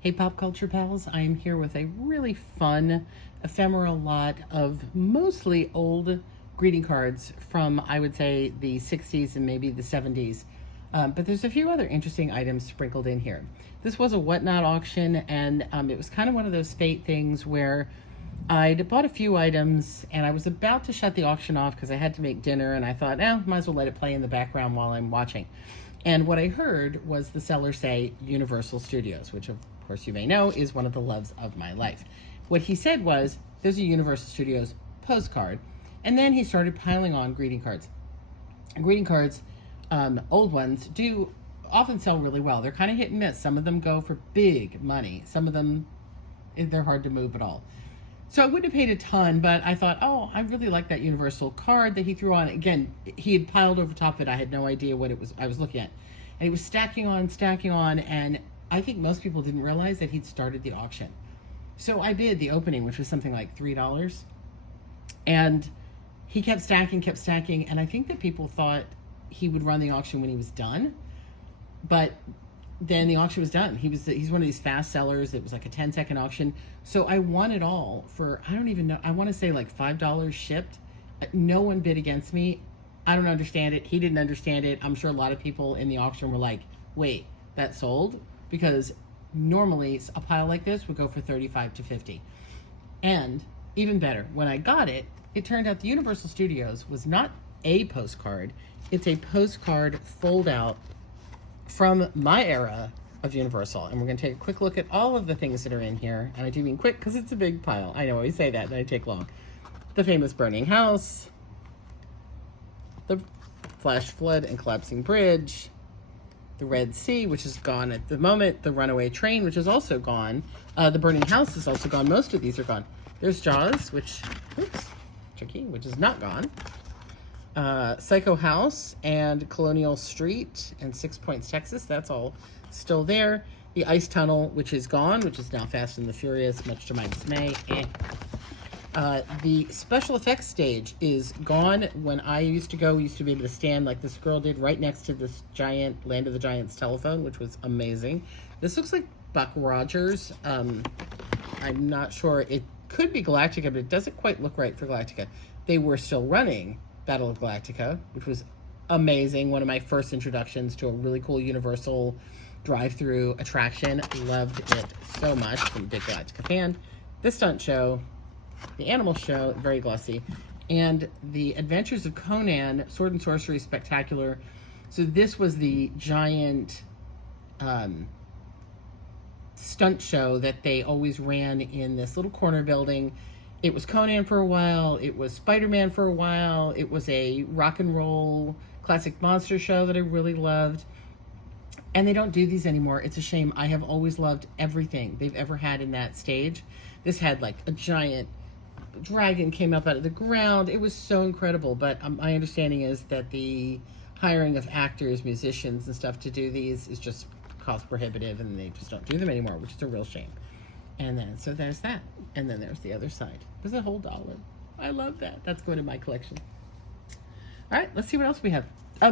Hey, pop culture pals, I am here with a really fun ephemeral lot of mostly old greeting cards from, I would say, the 60s and maybe the 70s. But there's a few other interesting items sprinkled in here. This was a whatnot auction, and it was kind of one of those fate things where I'd bought a few items and I was about to shut the auction off because I had to make dinner, and I thought, might as well let it play in the background while I'm watching. And what I heard was the seller say Universal Studios, which of course you may know is one of the loves of my life. What he said was, there's a Universal Studios postcard. And then he started piling on greeting cards. Greeting cards, old ones, do often sell really well. They're kind of hit and miss. Some of them go for big money. Some of them, they're hard to move at all. So I wouldn't have paid a ton, but I thought, I really like that Universal card that he threw on. Again, he had piled over top of it. I had no idea what it was I was looking at. And he was stacking on, and I think most people didn't realize that he'd started the auction. So I bid the opening, which was something like $3. And he kept stacking, and I think that people thought he would run the auction when he was done. But then the auction was done. He's one of these fast sellers. It was like a 10-second auction. So I won it all for, I don't even know, I want to say like $5 shipped. No one bid against me. I don't understand it. He didn't understand it. I'm sure a lot of people in the auction were like, wait, that sold? Because normally a pile like this would go for 35 to 50. And even better, when I got it, it turned out the Universal Studios was not a postcard. It's a postcard fold out from my era of Universal. And we're going to take a quick look at all of the things that are in here. And I do mean quick because it's a big pile. I know I always say that, and I take long. The famous burning house, the flash flood and collapsing bridge, the Red Sea, which is gone at the moment, the runaway train, which is also gone, the burning house is also gone. Most of these are gone. There's Jaws, which is not gone. Psycho House and Colonial Street and 6 Points, Texas. That's all still there. The Ice Tunnel, which is gone, which is now Fast and the Furious, much to my dismay. The special effects stage is gone. When I used to be able to stand like this girl did right next to this giant Land of the Giants telephone, which was amazing. This looks like Buck Rogers. I'm not sure. It could be Galactica, but it doesn't quite look right for Galactica. They were still running Battle of Galactica, which was amazing. One of my first introductions to a really cool Universal drive-through attraction. Loved it so much. I'm a big Galactica fan. The stunt show, the animal show, very glossy, and the Adventures of Conan, Sword and Sorcery Spectacular. So this was the giant stunt show that they always ran in this little corner building. It was Conan for a while. It was Spider-Man for a while. It was a rock and roll classic monster show that I really loved. And they don't do these anymore. It's a shame. I have always loved everything they've ever had in that stage. This had like a giant dragon came up out of the ground. It was so incredible. But my understanding is that the hiring of actors, musicians, and stuff to do these is just cost prohibitive, and they just don't do them anymore, which is a real shame. And then, so there's that. And then there's the other side. There's a whole $1. I love that. That's going to my collection. All right, let's see what else we have.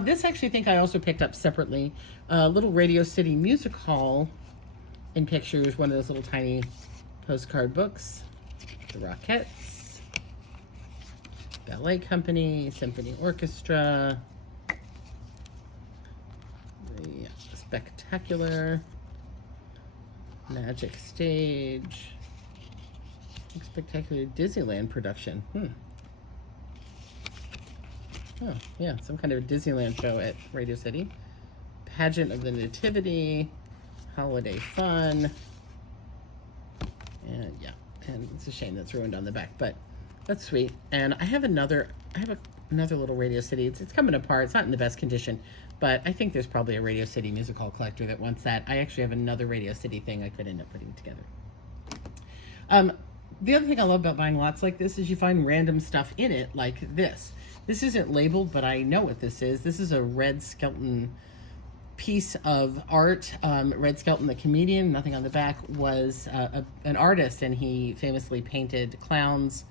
This actually I think I also picked up separately. Little Radio City Music Hall in pictures. One of those little tiny postcard books. The Rockettes. Ballet Company. Symphony Orchestra. The Spectacular. Magic Stage. Spectacular Disneyland production. Oh, yeah, some kind of Disneyland show at Radio City. Pageant of the Nativity. Holiday Fun. And yeah, and it's a shame that's ruined on the back, but that's sweet. And I have another little Radio City. It's coming apart. It's not in the best condition, but I think there's probably a Radio City Music Hall collector that wants that. I actually have another Radio City thing I could end up putting together. The other thing I love about buying lots like this is you find random stuff in it, like this. This isn't labeled, but I know what this is. This is a Red Skelton piece of art. Red Skelton, the comedian, nothing on the back, was an artist, and he famously painted clowns.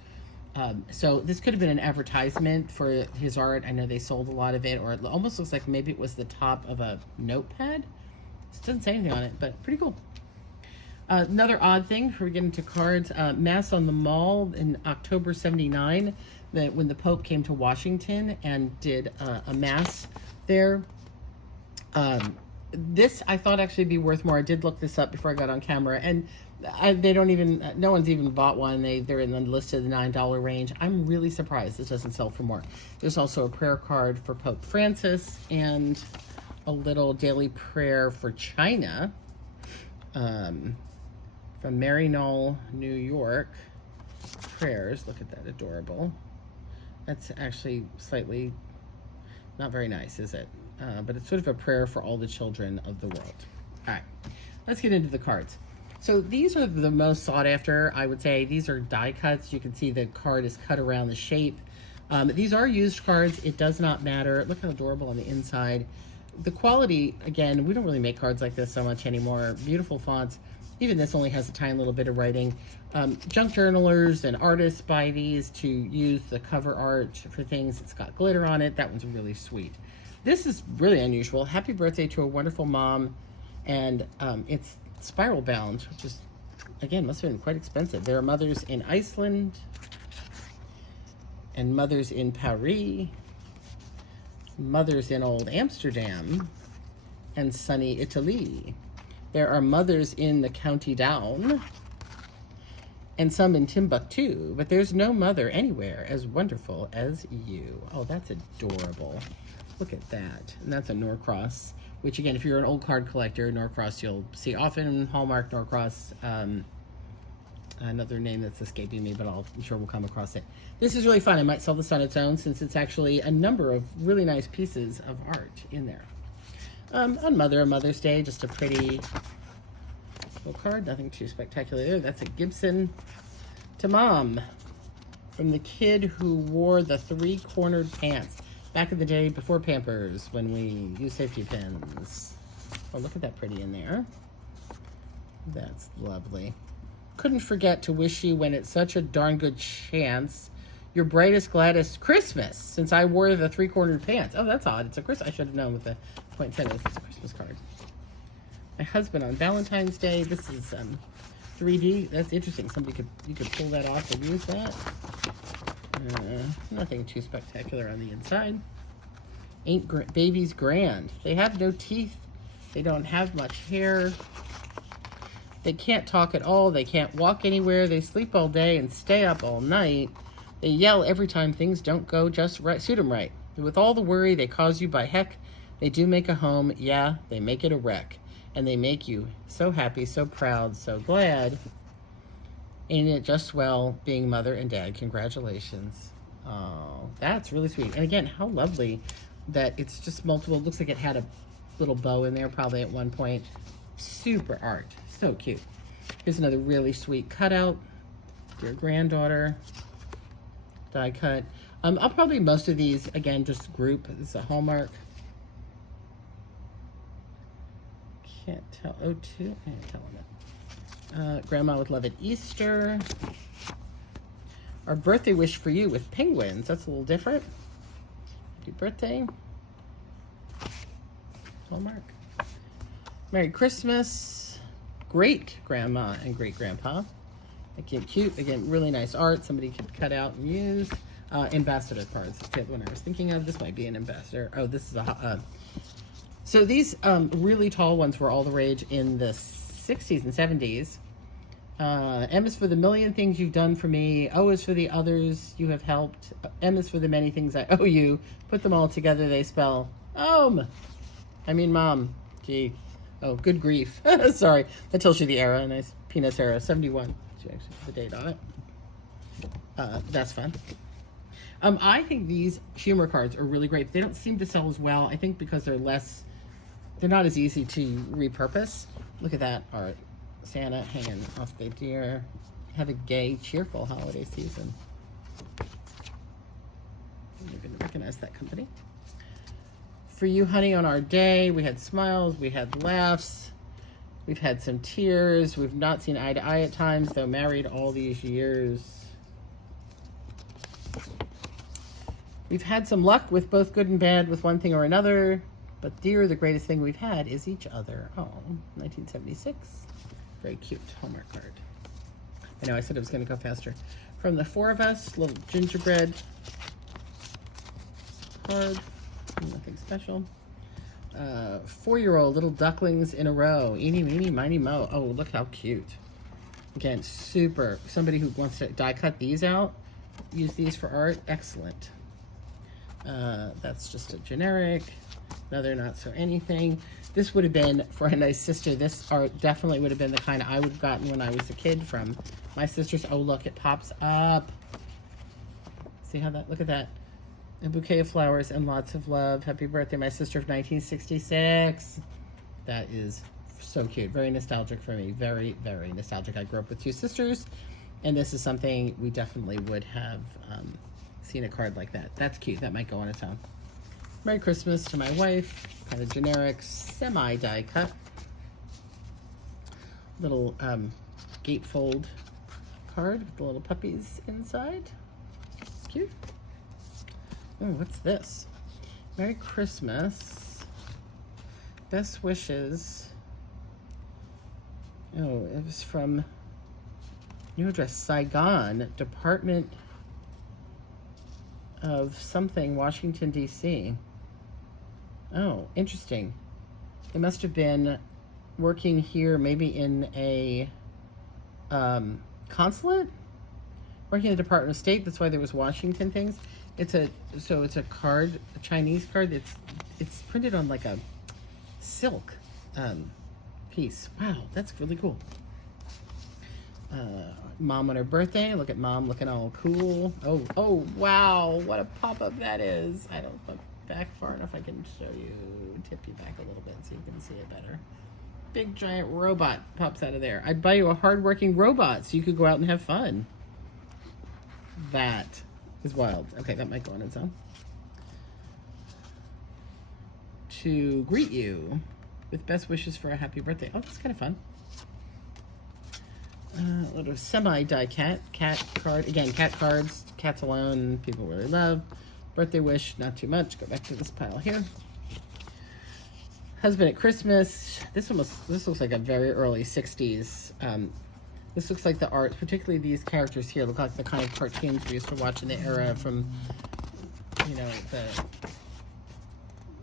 So this could have been an advertisement for his art. I know they sold a lot of it, or it almost looks like maybe it was the top of a notepad. It doesn't say anything on it, but pretty cool. Another odd thing before we get into cards, Mass on the Mall in October 79, when the Pope came to Washington and did a Mass there. This I thought actually be worth more. I did look this up before I got on camera, and they don't even, no one's even bought one. They're in the list of the $9 range. I'm really surprised this doesn't sell for more. There's also a prayer card for Pope Francis and a little daily prayer for China from Mary Knoll, New York. Prayers, look at that, adorable. That's actually slightly not very nice, is it? But it's sort of a prayer for all the children of the world. All right, let's get into the cards. So these are the most sought after, I would say. These are die cuts. You can see the card is cut around the shape. These are used cards. It does not matter. Look how adorable on the inside. The quality, again, we don't really make cards like this so much anymore. Beautiful fonts. Even this only has a tiny little bit of writing. Junk journalers and artists buy these to use the cover art for things. It's got glitter on it. That one's really sweet. This is really unusual. Happy birthday to a wonderful mom. And it's spiral bound, which is, again, must have been quite expensive. There are mothers in Iceland and mothers in Paris, mothers in old Amsterdam and sunny Italy. There are mothers in the County Down and some in Timbuktu, but there's no mother anywhere as wonderful as you. Oh, that's adorable. Look at that. And that's a Norcross, which again, if you're an old card collector, Norcross you'll see often. Hallmark, Norcross, another name that's escaping me, but I'm sure we'll come across it. This is really fun. I might sell this on its own since it's actually a number of really nice pieces of art in there. On Mother's Day, just a pretty little card, nothing too spectacular there. That's a Gibson to Mom from the kid who wore the three-cornered pants. Back in the day before Pampers, when we used safety pins. Oh, look at that pretty in there. That's lovely. Couldn't forget to wish you, when it's such a darn good chance, your brightest, gladdest Christmas, since I wore the three-cornered pants. Oh, that's odd. It's a Christmas. I should have known with the point print. It's a Christmas card. My husband on Valentine's Day. This is 3D. That's interesting. You could pull that off and use that. Nothing too spectacular on the inside. Ain't babies grand? They have no teeth. They don't have much hair. They can't talk at all. They can't walk anywhere. They sleep all day and stay up all night. They yell every time things don't go just right, suit them right. With all the worry they cause you by heck, they do make a home. Yeah, they make it a wreck. And they make you so happy, so proud, so glad. Ain't it just swell being mother and dad? Congratulations. Oh, that's really sweet. And again, how lovely that it's just multiple. It looks like it had a little bow in there probably at one point. Super art. So cute. Here's another really sweet cutout. Dear granddaughter. Die cut. I'll probably, most of these, again, just group. This is a Hallmark. Can't tell. Oh, two. I can't tell them it. Grandma would love it. Easter. Our birthday wish for you with penguins. That's a little different. Happy birthday. Hallmark. Merry Christmas. Great grandma and great grandpa. Again, cute. Again, really nice art. Somebody could cut out and use. Ambassador cards. That's the other one I was thinking of. This might be an ambassador. Oh, this is a... so these really tall ones were all the rage in the 60s and 70s. M is for the million things you've done for me. O is for the others you have helped. M is for the many things I owe you. Put them all together, they spell Mom. Gee. Oh, good grief. Sorry. That tells you the era. Nice Peanuts era. 71. She actually put the date on it. That's fun. I think these humor cards are really great. They don't seem to sell as well. I think because they're not as easy to repurpose. Look at that art. Santa hanging off the deer. Have a gay, cheerful holiday season. You're going to recognize that company. For you, honey, on our day, we had smiles, we had laughs, we've had some tears. We've not seen eye to eye at times, though married all these years. We've had some luck with both good and bad with one thing or another. But dear, the greatest thing we've had is each other. Oh, 1976. Very cute Hallmark card. I know I said it was going to go faster. From the four of us, little gingerbread card. Nothing special. 4-year-old little ducklings in a row. Eeny, meeny, miny, mo. Oh, look how cute. Again, super. Somebody who wants to die cut these out, use these for art. Excellent. That's just a generic. Another not so anything. This would have been, for a nice sister, this art definitely would have been the kind I would have gotten when I was a kid from my sisters. Oh, look, it pops up. See how that, look at that. A bouquet of flowers and lots of love. Happy birthday, my sister of 1966. That is so cute. Very nostalgic for me. Very, very nostalgic. I grew up with 2 sisters, and this is something we definitely would have seen a card like that. That's cute. That might go on its own. Merry Christmas to my wife. Kind of generic, semi-die cut. Little gatefold card with the little puppies inside. Cute. Oh, what's this? Merry Christmas. Best wishes. Oh, it was from new address, Saigon, Department of something, Washington, D.C. Oh, interesting. They must have been working here maybe in a consulate? Working in the Department of State. That's why there was Washington things. It's a card, a Chinese card. It's printed on like a silk piece. Wow, that's really cool. Mom on her birthday. Look at mom looking all cool. Oh, wow, what a pop-up that is. I don't look back far enough. I can show you, tip you back a little bit so you can see it better. Big giant robot pops out of there. I'd buy you a hardworking robot so you could go out and have fun. That is wild. Okay, that might go on its own. To greet you with best wishes for a happy birthday. Oh, that's kind of fun. A little semi-die cat card. Again, cat cards. Cats alone, people really love. Birthday wish, not too much. Go back to this pile here. Husband at Christmas. This looks like a very early 60s. This looks like the art, particularly these characters here, look like the kind of cartoons we used to watch in the era from, you know, the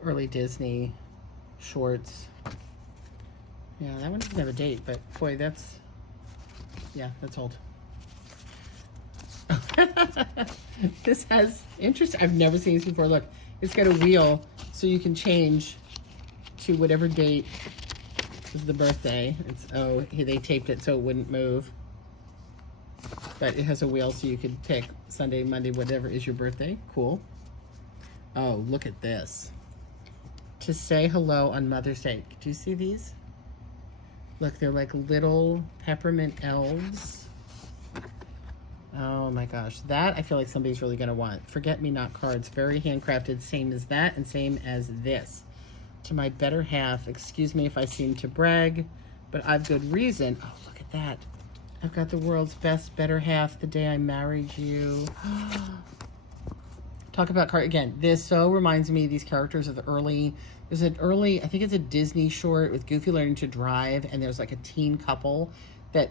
early Disney shorts. Yeah, that one doesn't have a date, but boy, that's old. This has interest. I've never seen this before. Look, it's got a wheel so you can change to whatever date is the birthday. They taped it so it wouldn't move. But it has a wheel so you could pick Sunday, Monday, whatever is your birthday. Cool. Oh, look at this. To say hello on Mother's Day. Do you see these? Look, they're like little peppermint elves. Oh my gosh. That I feel like somebody's really going to want. Forget-me-not cards. Very handcrafted. Same as that and same as this. To my better half, excuse me if I seem to brag, but I've good reason. Oh, look at that. I've got the world's best better half the day I married you. Talk about card again. This so reminds me of these characters of the early. There's an early, I think it's a Disney short with Goofy learning to drive, and there's like a teen couple that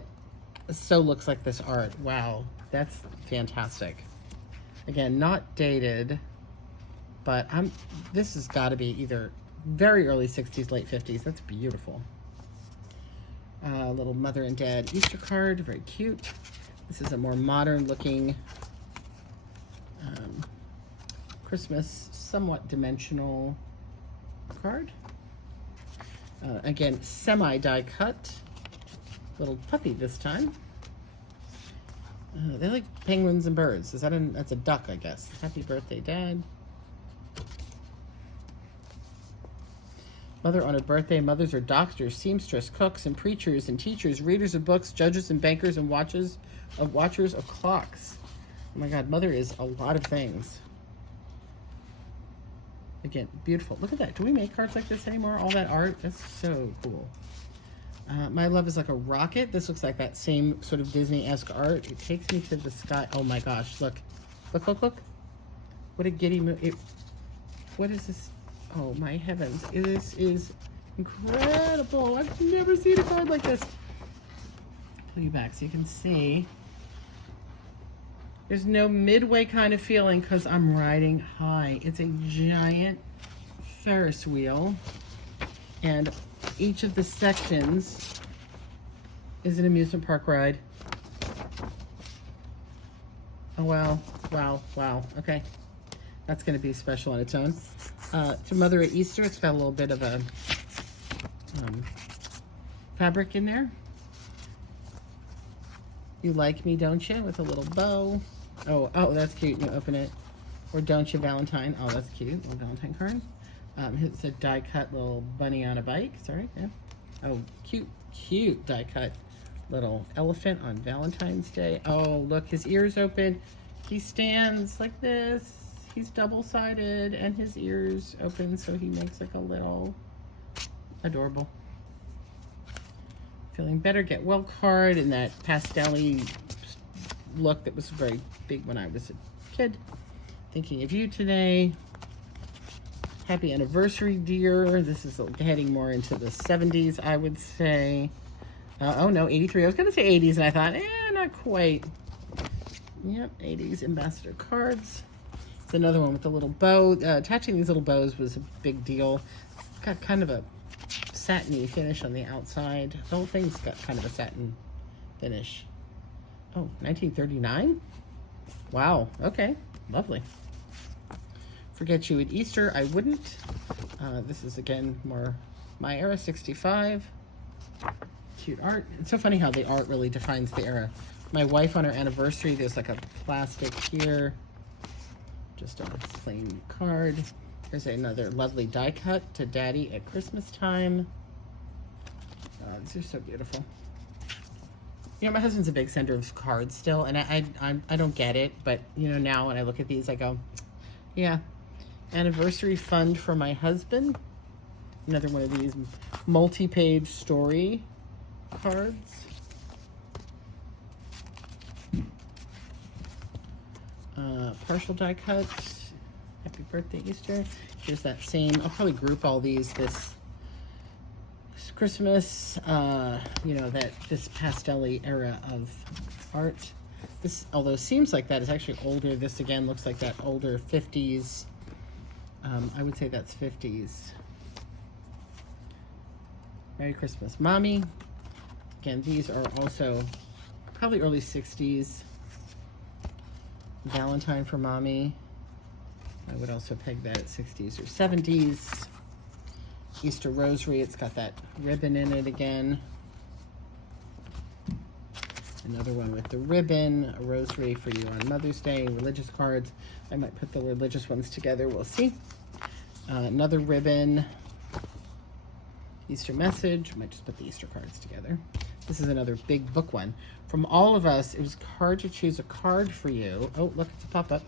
so looks like this art. Wow, that's fantastic. Again, not dated, but this has got to be either very early 60s, late 50s. That's beautiful. Little mother and dad Easter card, very cute. This is a more modern looking Christmas, somewhat dimensional card. Again, semi-die cut. Little puppy this time. They like penguins and birds. That's a duck, I guess. Happy birthday, Dad. Mother on her birthday. Mothers are doctors, seamstress, cooks, and preachers, and teachers, readers of books, judges and bankers, and watchers of clocks. Oh my God, mother is a lot of things. Again, beautiful. Look at that. Do we make cards like this anymore? All that art? That's so cool. My love is like a rocket. This looks like that same sort of Disney-esque art. It takes me to the sky. Oh my gosh, look. Look, look, look. What a giddy move. What is this? Oh my heavens. This is incredible. I've never seen a card like this. pull you back so you can see. There's no midway kind of feeling because I'm riding high. It's a giant Ferris wheel, and each of the sections is an amusement park ride. Oh, wow, wow, wow. Okay, that's going to be special on its own. To Mother at Easter, it's got a little bit of a fabric in there. You like me, don't you? With a little bow. Oh, that's cute. You open it. Or don't you, Valentine? Oh, that's cute. Little Valentine card. It's a die-cut little bunny on a bike. Sorry. Yeah. Oh, cute, cute die-cut little elephant on Valentine's Day. Oh, look, his ears open. He stands like this. He's double-sided, and his ears open, so he makes like a little adorable. Feeling better, get well card in that pastel-y look that was very big when I was a kid. Thinking of you today. Happy anniversary, dear. This is heading more into the 70s, I would say. Oh no, 83. I was going to say 80s, and I thought, not quite. Yep, 80s ambassador cards. It's another one with a little bow. Attaching these little bows was a big deal. Got kind of a satiny finish on the outside. The whole thing's got kind of a satin finish. Oh, 1939? Wow, okay, lovely. Forget You at Easter, I wouldn't. This is, again, more my era, 65. Cute art. It's so funny how the art really defines the era. My wife, on her anniversary, there's like a plastic here. Just a plain card. There's another lovely die cut to Daddy at Christmas time. These are so beautiful. You know, my husband's a big sender of cards still, and I don't get it, but you know, now when I look at these, I go, yeah. Anniversary fund for my husband. Another one of these multi-page story cards. Partial die cut. Happy birthday, Easter. Here's that same. I'll probably group all these this Christmas. You know, this pastel-y era of art. This, although seems like that, is actually older. This again looks like that older 50s. I would say that's 50s. Merry Christmas, Mommy. Again, these are also probably early 60s. Valentine for Mommy. I would also peg that at 60s or 70s. Easter Rosary, it's got that ribbon in it again. Another one with the ribbon, a rosary for you on Mother's Day, religious cards. I might put the religious ones together, we'll see. Another ribbon, Easter message. I might just put the Easter cards together. This is another big book one. From all of us, it was hard to choose a card for you. Oh, look, it's a pop-up.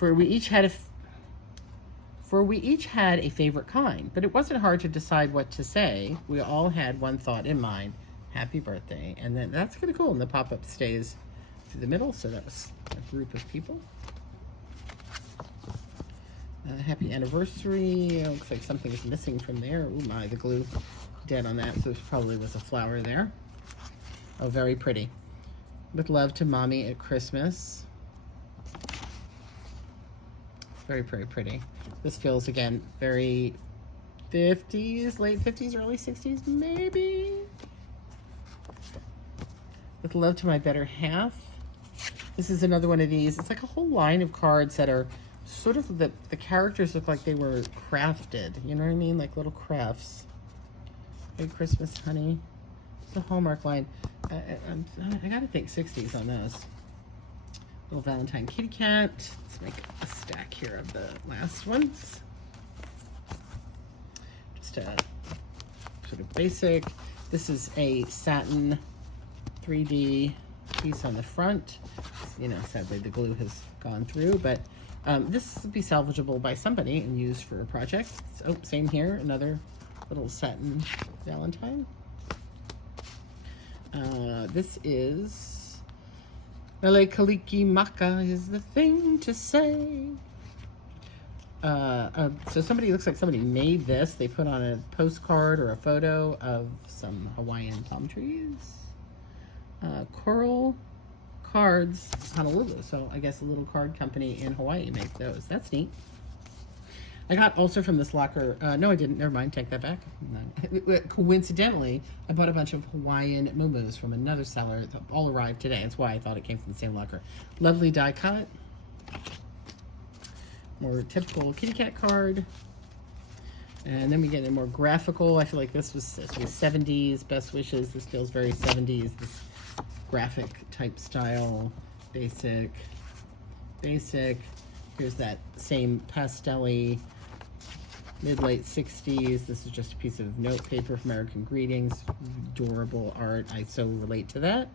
We each had a favorite kind, but it wasn't hard to decide what to say. We all had one thought in mind. Happy birthday. And then that's kind of cool. And the pop-up stays through the middle. So that was a group of people. Happy anniversary. It looks like something is missing from there. Oh my, the glue dead on that. So there probably was a flower there. Oh, very pretty. With love to Mommy at Christmas. Very, very pretty. This feels, again, very 50s, late 50s, early 60s, maybe. With love to my better half. This is another one of these. It's like a whole line of cards that are sort of, the characters look like they were crafted. You know what I mean? Like little crafts. Merry Christmas, honey. It's a Hallmark line. I gotta think 60s on those. Little Valentine kitty cat. Let's make a stack here of the last ones. Just a sort of basic. This is a satin 3D piece on the front. You know, sadly the glue has gone through, but this will be salvageable by somebody and used for a project. Oh, same here, another little satin Valentine. This is Mele Kaliki Maka is the thing to say. So somebody, looks like somebody made this. They put on a postcard or a photo of some Hawaiian palm trees. Coral Cards Honolulu. So I guess a little card company in Hawaii makes those. That's neat. I got also from this locker, no I didn't, never mind, take that back. No. Coincidentally, I bought a bunch of Hawaiian muumuus from another seller that all arrived today. That's why I thought it came from the same locker. Lovely die cut. More typical kitty cat card. And then we get a more graphical. I feel like this was 70s, best wishes. This feels very 70s, this graphic type style. Basic. Here's that same pastel-y mid-late 60s. This is just a piece of note paper from American Greetings. Adorable art. I so relate to that.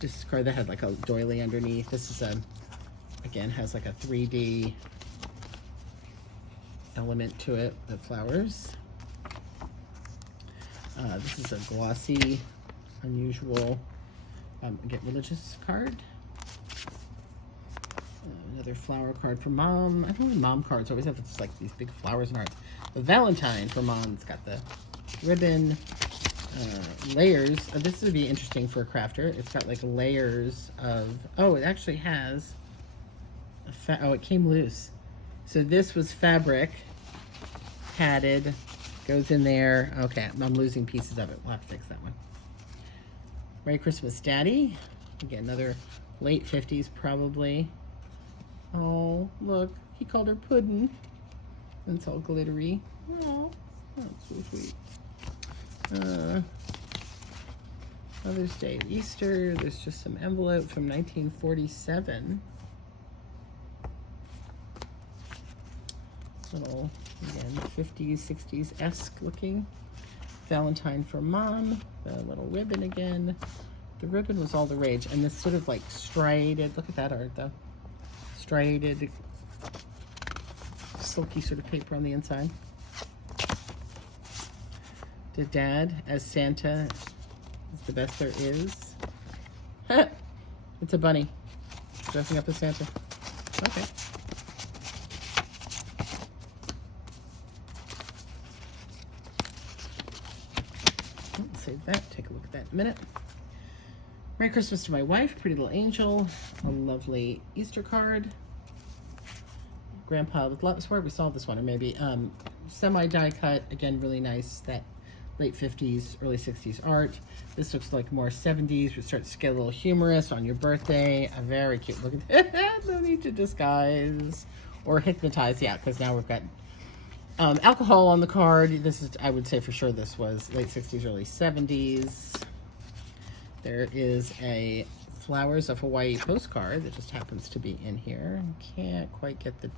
Just a card that had like a doily underneath. This is again, has like a 3D element to it, the flowers. This is a glossy, unusual, again, religious card. Another flower card for Mom. I don't know, Mom cards always have just like these big flowers and hearts. The Valentine for Mom. It's got the ribbon, layers. This would be interesting for a crafter. It's got like layers of, oh, it actually has, oh, it came loose. So this was fabric, padded, goes in there. Okay, I'm losing pieces of it. We'll have to fix that one. Merry Christmas, Daddy. Again, another late 50s probably. Oh, look, he called her Puddin'. And it's all glittery. Oh, that's so sweet. Mother's Day, Easter. There's just some envelope from 1947. Little, again, 50s, 60s-esque looking. Valentine for Mom. The little ribbon again. The ribbon was all the rage. And this sort of like striated, look at that art though. Striated, silky sort of paper on the inside. To Dad as Santa is the best there is. It's a bunny dressing up as Santa. Okay. Let's save that. Take a look at that in a minute. Merry Christmas to my wife, Pretty Little Angel. A lovely Easter card. Grandpa with love. Swear we saw this one, or maybe semi die cut. Again, really nice. That late 50s, early 60s art. This looks like more 70s. We start to get a little humorous on your birthday. A very cute. Look at that. No need to disguise or hypnotize. Yeah, because now we've got alcohol on the card. This is, I would say for sure, this was late 60s, early 70s. There is a Flowers of Hawaii postcard that just happens to be in here. Can't quite get the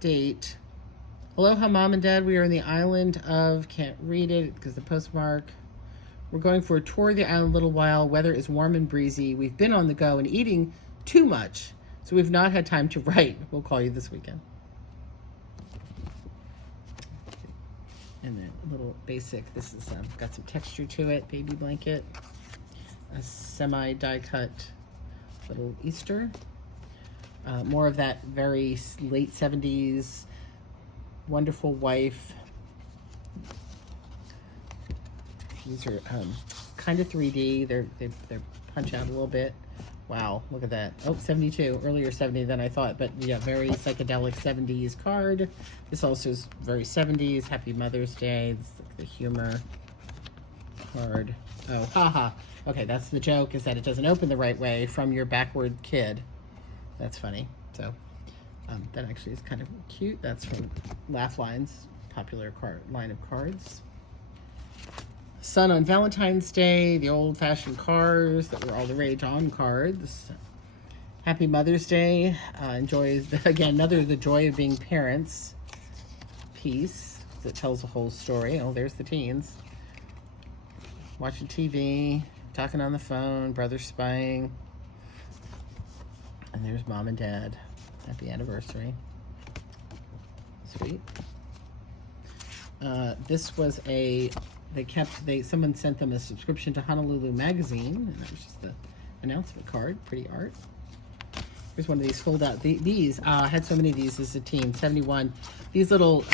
date. Aloha, Mom and Dad. We are in the island of, can't read it because the postmark. We're going for a tour of the island a little while. Weather is warm and breezy. We've been on the go and eating too much, so we've not had time to write. We'll call you this weekend. And then a little basic. This is got some texture to it. Baby blanket. A semi die cut little Easter. More of that very late 70s wonderful wife. These are kind of 3D. They're punch out a little bit. Wow, look at that. Oh, 72, earlier 70 than I thought, but yeah, very psychedelic 70s card. This also is very 70s. Happy Mother's Day. This is the humor card. Oh, haha. Okay, that's the joke, is that it doesn't open the right way from your backward kid. That's funny. So that actually is kind of cute. That's from Laugh Lines, popular line of cards. Sun on Valentine's Day, the old-fashioned cars that were all the rage on cards. Happy Mother's Day. Enjoys, again, another the joy of being parents piece that tells a whole story. Oh, there's the teens. Watching TV, talking on the phone, brother spying. And there's Mom and Dad. Happy anniversary. Sweet. This was someone sent them a subscription to Honolulu Magazine, and that was just the announcement card. Pretty art. Here's one of these fold out. These, I had so many of these as a teen. 71. These little,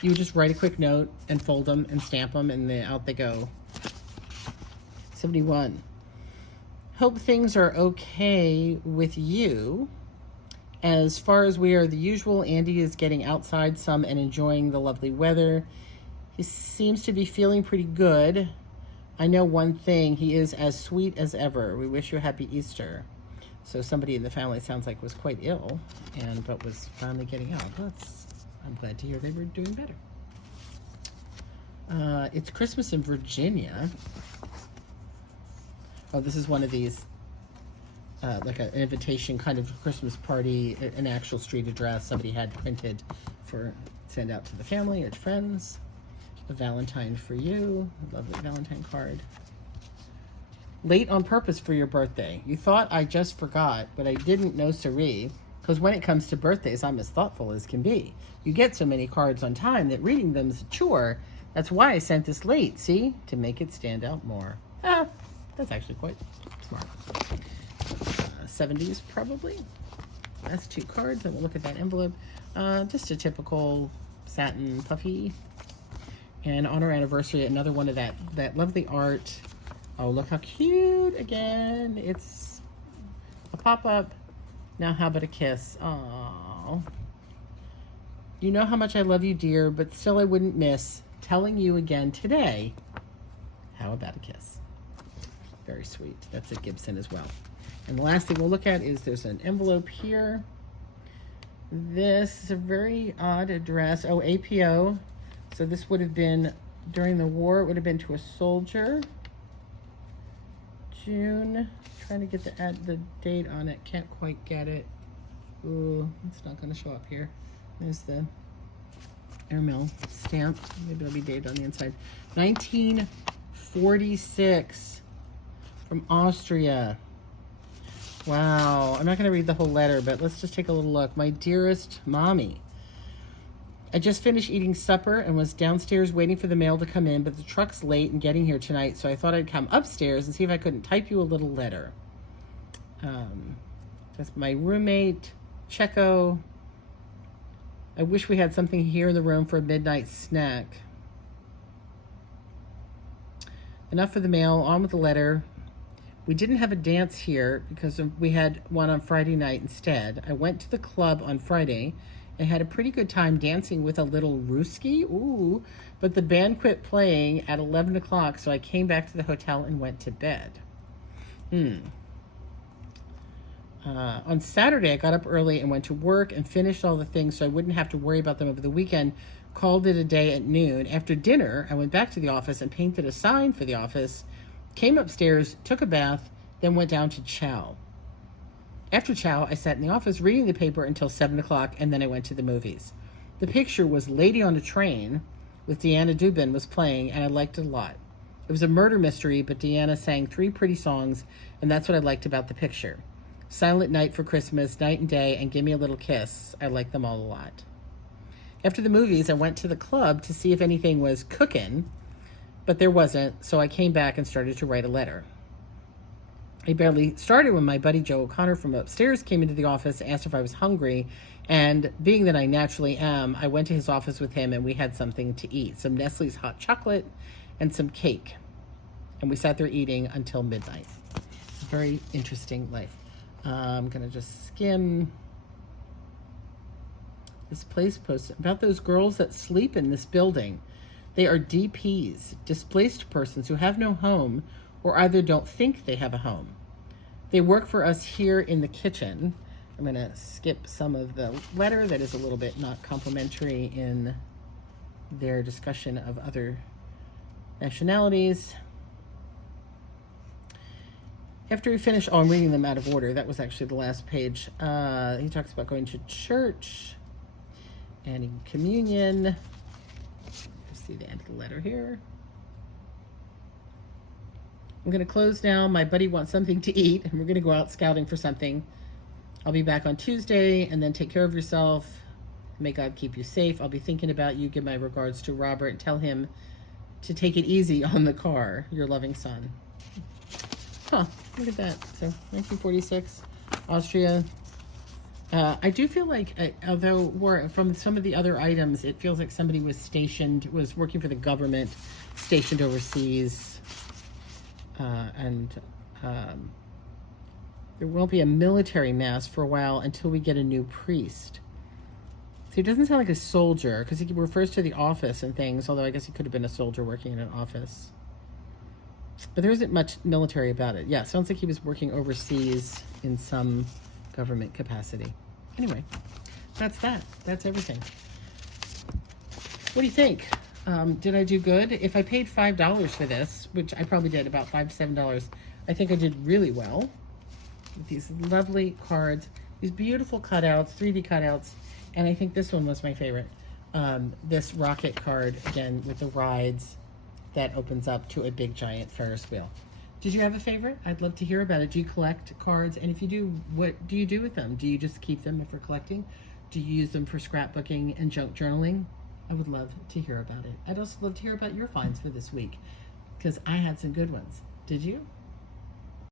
you would just write a quick note and fold them and stamp them, and out they go. 71. Hope things are okay with you. As far as we are the usual, Andy is getting outside some and enjoying the lovely weather. He seems to be feeling pretty good. I know one thing, he is as sweet as ever. We wish you a happy Easter. So somebody in the family sounds like was quite ill, but was finally getting out. I'm glad to hear they were doing better. It's Christmas in Virginia. Oh, this is one of these, like an invitation kind of Christmas party, an actual street address somebody had printed for send out to the family or friends. A Valentine for you. I love that Valentine card. Late on purpose for your birthday. You thought I just forgot, but I didn't know siree, because when it comes to birthdays, I'm as thoughtful as can be. You get so many cards on time that reading them is a chore. That's why I sent this late, see? To make it stand out more. That's actually quite smart. 70s, probably. That's 2 cards, and we'll look at that envelope. Just a typical satin puffy. And on our anniversary, another one of that lovely art. Oh, look how cute again. It's a pop-up. Now how about a kiss? Oh. You know how much I love you, dear, but still I wouldn't miss telling you again today. How about a kiss? Very sweet. That's a Gibson as well. And the last thing we'll look at is there's an envelope here. This is a very odd address. Oh, APO. So this would have been during the war. It would have been to a soldier. June. Trying to get the date on it. Can't quite get it. Ooh, it's not going to show up here. There's the airmail stamp. Maybe it'll be dated on the inside. 1946 from Austria. Wow. I'm not going to read the whole letter, but let's just take a little look. My dearest mommy. I just finished eating supper and was downstairs waiting for the mail to come in, but the truck's late in getting here tonight, so I thought I'd come upstairs and see if I couldn't type you a little letter. That's my roommate, Checo. I wish we had something here in the room for a midnight snack. Enough for the mail, on with the letter. We didn't have a dance here because we had one on Friday night instead. I went to the club on Friday and had a pretty good time dancing with a little Ruski. Ooh, but the band quit playing at 11 o'clock, so I came back to the hotel and went to bed. On Saturday, I got up early and went to work and finished all the things so I wouldn't have to worry about them over the weekend. Called it a day at noon. After dinner, I went back to the office and painted a sign for the office, came upstairs, took a bath, then went down to chow. After chow, I sat in the office reading the paper until 7 o'clock, and then I went to the movies. The picture was Lady on a Train with Deanna Dubin was playing, and I liked it a lot. It was a murder mystery, but Deanna sang 3 pretty songs, and that's what I liked about the picture. Silent Night for Christmas, Night and Day, and Give Me a Little Kiss. I like them all a lot. After the movies, I went to the club to see if anything was cooking, but there wasn't, so I came back and started to write a letter. I barely started when my buddy Joe O'Connor from upstairs came into the office, asked if I was hungry, and being that I naturally am, I went to his office with him and we had something to eat, some Nestle's hot chocolate and some cake. And we sat there eating until midnight. Very interesting life. I'm going to just skim this place post about those girls that sleep in this building. They are DPs, displaced persons who have no home or either don't think they have a home. They work for us here in the kitchen. I'm going to skip some of the letter that is a little bit not complimentary in their discussion of other nationalities. After we finish, I'm reading them out of order. That was actually the last page. He talks about going to church and in communion. Just see the end of the letter here. I'm going to close now. My buddy wants something to eat, and we're going to go out scouting for something. I'll be back on Tuesday, and then take care of yourself. May God keep you safe. I'll be thinking about you. Give my regards to Robert and tell him to take it easy on the car. Your loving son. Huh, look at that. So 1946, Austria. I do feel like, although from some of the other items, it feels like somebody was working for the government, stationed overseas. And There won't be a military mass for a while until we get a new priest. So he doesn't sound like a soldier because he refers to the office and things, although I guess he could have been a soldier working in an office. But there isn't much military about it. Yeah, sounds like he was working overseas in some government capacity. Anyway, that's that. That's everything. What do you think? Did I do good? If I paid $5 for this, which I probably did, about $5 to $7, I think I did really well. With these lovely cards, these beautiful cutouts, 3D cutouts, and I think this one was my favorite. This rocket card, again, with the rides that opens up to a big giant Ferris wheel. Did you have a favorite? I'd love to hear about it. Do you collect cards? And if you do, what do you do with them? Do you just keep them for collecting? Do you use them for scrapbooking and junk journaling? I would love to hear about it. I'd also love to hear about your finds for this week because I had some good ones. Did you?